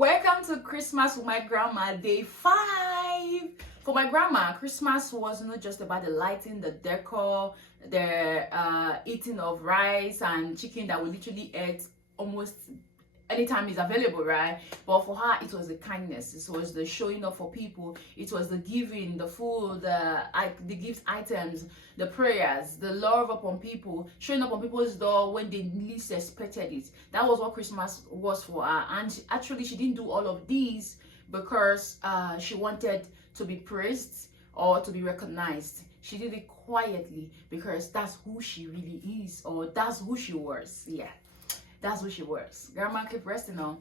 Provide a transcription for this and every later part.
Welcome to Christmas with my grandma, day 5. For my grandma, Christmas was not just about the lighting, the decor, the eating of rice and chicken that we literally ate almost anytime it's available, right? But for her, it was the kindness, it was the showing up for people, it was the giving, the food, the gift items, the prayers, the love upon people, showing up on people's door when they least expected it. That was what Christmas was for her. And she didn't do all of these because she wanted to be praised or to be recognized. She did it quietly because that's who she really is, or that's who she was. Yeah, that's who she was. Grandma, keep resting on.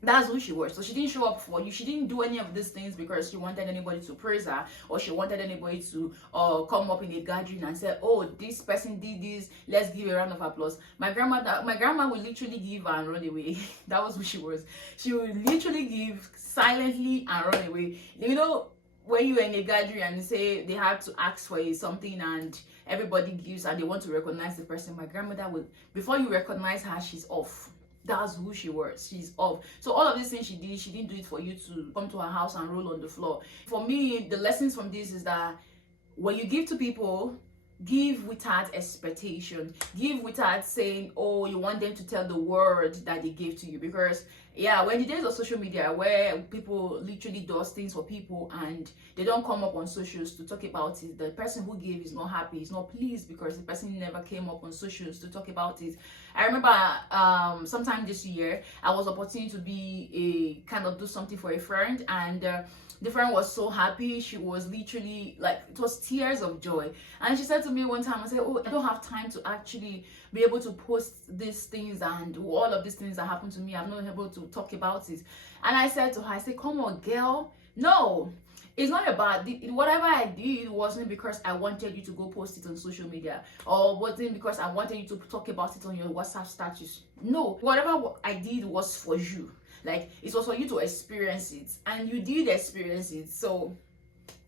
That's who she was. So she didn't show up for you. She didn't do any of these things because she wanted anybody to praise her, or she wanted anybody to come up in a gathering and say, oh, this person did this, let's give a round of applause. My grandma would literally give and run away. That was who she was. She would literally give silently and run away. You know, when you're in a gathering and say they have to ask for something and everybody gives and they want to recognize the person, my grandmother would, before you recognize her, she's off. That's who she was. She's off. So all of these things she did, she didn't do it for you to come to her house and roll on the floor. For me, the lessons from this is that when you give to people, give without expectation. Give without saying, oh, you want them to tell the word that they gave to you. Because yeah, when the days of social media where people literally does things for people and they don't come up on socials to talk about it, the person who gave is not happy, is not pleased because the person never came up on socials to talk about it. I remember sometime this year I was opportunity to be a kind of do something for a friend, and the friend was so happy. She was literally like, it was tears of joy. And she said to me one time, I said, oh, I don't have time to actually be able to post these things and all of these things that happened to me. I'm not able to talk about it. And I said to her, I said, come on, girl. No, it's not about whatever I did wasn't because I wanted you to go post it on social media, or wasn't because I wanted you to talk about it on your WhatsApp status. No, whatever I did was for you. Like, it was for you to experience it, and you did experience it. So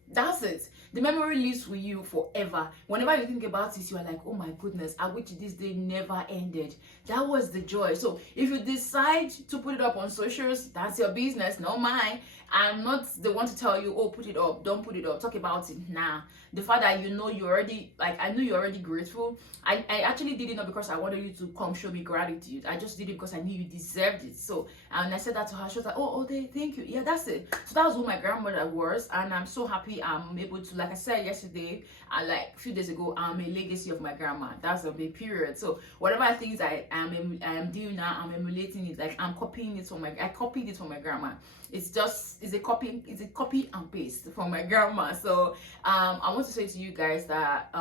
that's it. The memory lives with you forever. Whenever you think about it, you are like, oh my goodness, I wish this day never ended. That was the joy. So if you decide to put it up on socials, that's your business, not mine. I'm not the one to tell you, oh, put it up, don't put it up, talk about it. Nah. The fact that you know you already, like, I knew you're already grateful. I actually did it not because I wanted you to come show me gratitude. I just did it because I knew you deserved it. So, and I said that to her. She was like, oh, thank you. Yeah, that's it. So that was who my grandmother was. And I'm so happy I'm able to, like I said yesterday, like a few days ago, I'm a legacy of my grandma. That's a big period. So whatever things I am doing now, I'm emulating it. Like, I'm copying it from I copied it from my grandma. It's a copy and paste from my grandma. So I want to say to you guys that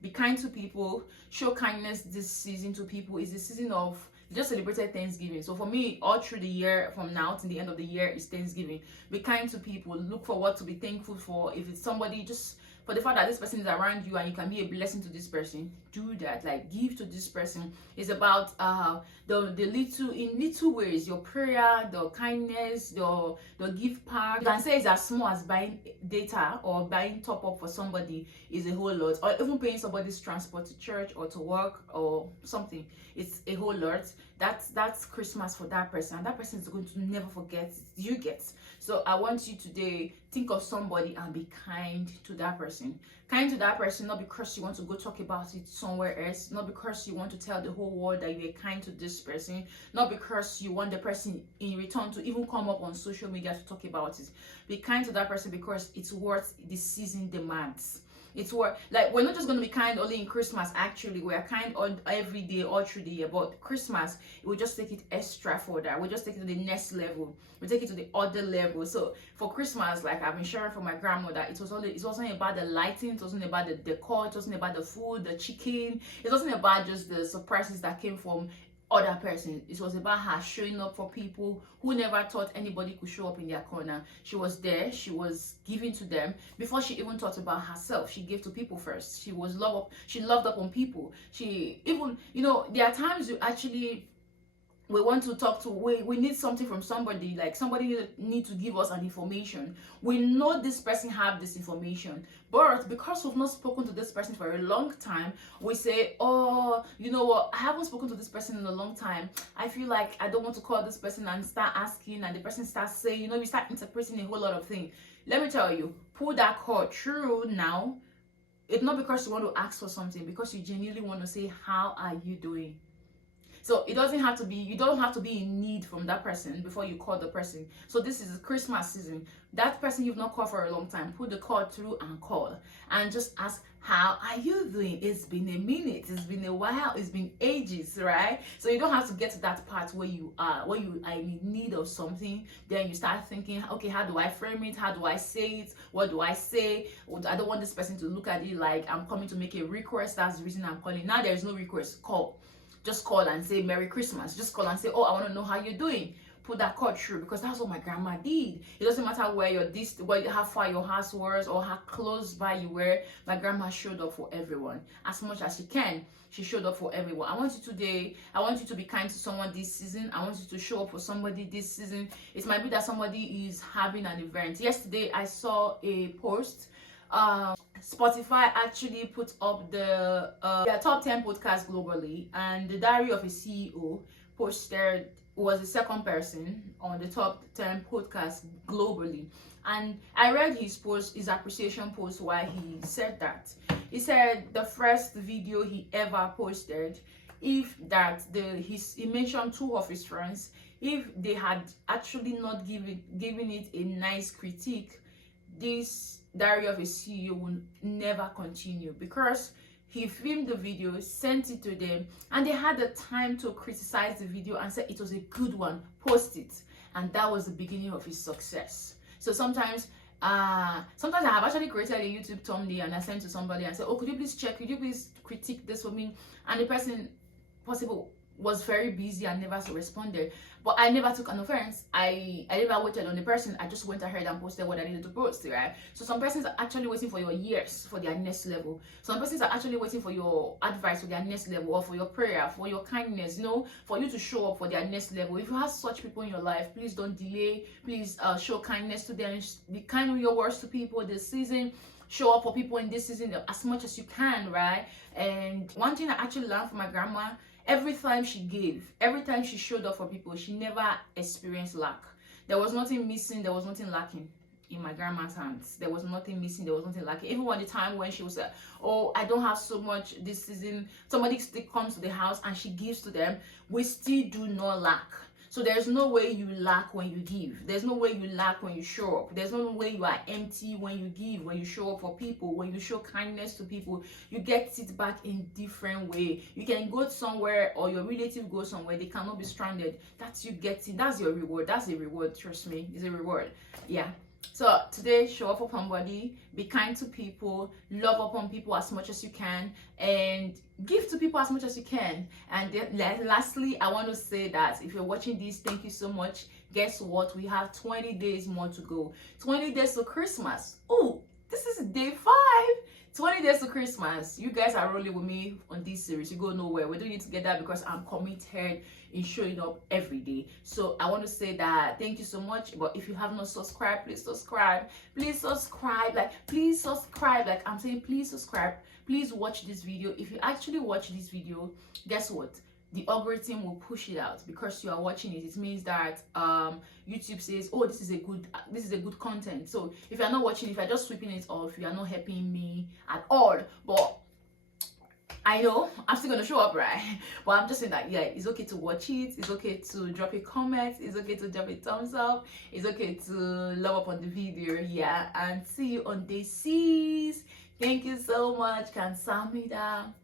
be kind to people, show kindness this season to people. It's the season of just celebrated Thanksgiving. So for me, all through the year, from now to the end of the year, is Thanksgiving. Be kind to people. Look for what to be thankful for. If it's somebody, just for the fact that this person is around you and you can be a blessing to this person, do that. Like, give to this person. It's about the little ways, your prayer, the kindness, the gift pack. You can say it's as small as buying data or buying top up for somebody is a whole lot, or even paying somebody's transport to church or to work or something. It's a whole lot. That's Christmas for that person. That person is going to never forget you get. So I want you today, think of somebody and be kind to that person. Kind to that person, not because you want to go talk about it somewhere else, not because you want to tell the whole world that you are kind to this person, not because you want the person in return to even come up on social media to talk about it. Be kind to that person because it's what the season demands. It's what, like, we're not just going to be kind only in Christmas. Actually, we are kind on every day, all through the year. But Christmas, we just take it extra further. We just take it to the next level. We take it to the other level. So for Christmas, like I've been sharing from my grandmother, it wasn't about the lighting, it wasn't about the decor, it wasn't about the food, the chicken. It wasn't about just the surprises that came from other person. It was about her showing up for people who never thought anybody could show up in their corner. She was there, she was giving to them before she even thought about herself. She gave to people first. She loved up on people. She even, there are times you actually we want to talk to, we need something from somebody, like somebody need to give us an information. We know this person have this information, but because we've not spoken to this person for a long time, we say, oh, you know what, I haven't spoken to this person in a long time, I feel like I don't want to call this person and start asking, and the person starts saying, you know, we start interpreting a whole lot of things. Let me tell you, pull that call through now. It's not because you want to ask for something, because you genuinely want to say, how are you doing? So it doesn't have to be, you don't have to be in need from that person before you call the person. So this is Christmas season. That person you've not called for a long time, put the call through and call. And just ask, how are you doing? It's been a minute, it's been a while, it's been ages, right? So you don't have to get to that part where you are in need of something. Then you start thinking, okay, how do I frame it? How do I say it? What do I say? I don't want this person to look at it like I'm coming to make a request. That's the reason I'm calling. Now there is no request. Call. Just call and say Merry Christmas. Just call and say, oh, I want to know how you're doing. Put that call through, because that's what my grandma did. It doesn't matter where how far your house was or how close by you were. My grandma showed up for everyone as much as she can. She showed up for everyone. I want you to be kind to someone this season. I want you to show up for somebody this season. It might be that somebody is having an event. Yesterday, I saw a post. Spotify actually put up their top 10 podcasts globally, and the Diary of a CEO posted, was the second person on the top 10 podcasts globally. And I read his post, his appreciation post, why he said that. He said the first video he ever posted, if that he mentioned two of his friends, if they had actually not given it a nice critique, this Diary of a CEO will never continue, because he filmed the video, sent it to them, and they had the time to criticize the video and say it was a good one, post it. And that was the beginning of his success. So sometimes I have actually created a YouTube thumbnail and I sent to somebody and said, oh, could you please critique this for me? And the person was very busy and never responded. But I never took an offense. I never waited on the person. I just went ahead and posted what I needed to post, right? So some persons are actually waiting for your years for their next level. Some persons are actually waiting for your advice for their next level, or for your prayer, for your kindness, you know, for you to show up for their next level. If you have such people in your life, please don't delay. Please show kindness to them. Be kind with your words to people this season. Show up for people in this season as much as you can, right? And one thing I actually learned from my grandma, every time she showed up for people, she never experienced lack. There was nothing missing, there was nothing lacking in my grandma's hands. There was nothing missing, there was nothing lacking. Even when the time when she was like, oh, I don't have so much this season, somebody still comes to the house and she gives to them, we still do not lack. So there's no way you lack when you give. There's no way you lack when you show up. There's no way you are empty when you give, when you show up for people, when you show kindness to people. You get it back in different way. You can go somewhere, or your relative goes somewhere, they cannot be stranded. That's you getting. That's your reward. That's a reward. Trust me, it's a reward. Yeah. So today, show up for somebody, be kind to people, love upon people as much as you can, and give to people as much as you can. And then, lastly, I want to say that if you're watching this, thank you so much. Guess what? We have 20 days more to go. 20 days to Christmas. Oh, this is day 5. 20 days to Christmas. You guys are rolling with me on this series. You go nowhere. We're doing it together because I'm committed in showing up every day. So I want to say that thank you so much. But if you have not subscribed, please subscribe. Please subscribe. Please subscribe. I'm saying, please subscribe. Please watch this video. If you actually watch this video, guess what? The algorithm will push it out because you are watching it. It means that YouTube says, oh, this is a good content. So if you're not watching, if you're just sweeping it off, you are not helping me at all. But I know I'm still gonna show up, right? But I'm just saying that, yeah, it's okay to watch it, it's okay to drop a comment, it's okay to drop a thumbs up, it's okay to love up on the video, yeah. And see you on day 6. Thank you so much. Kamsahamnida.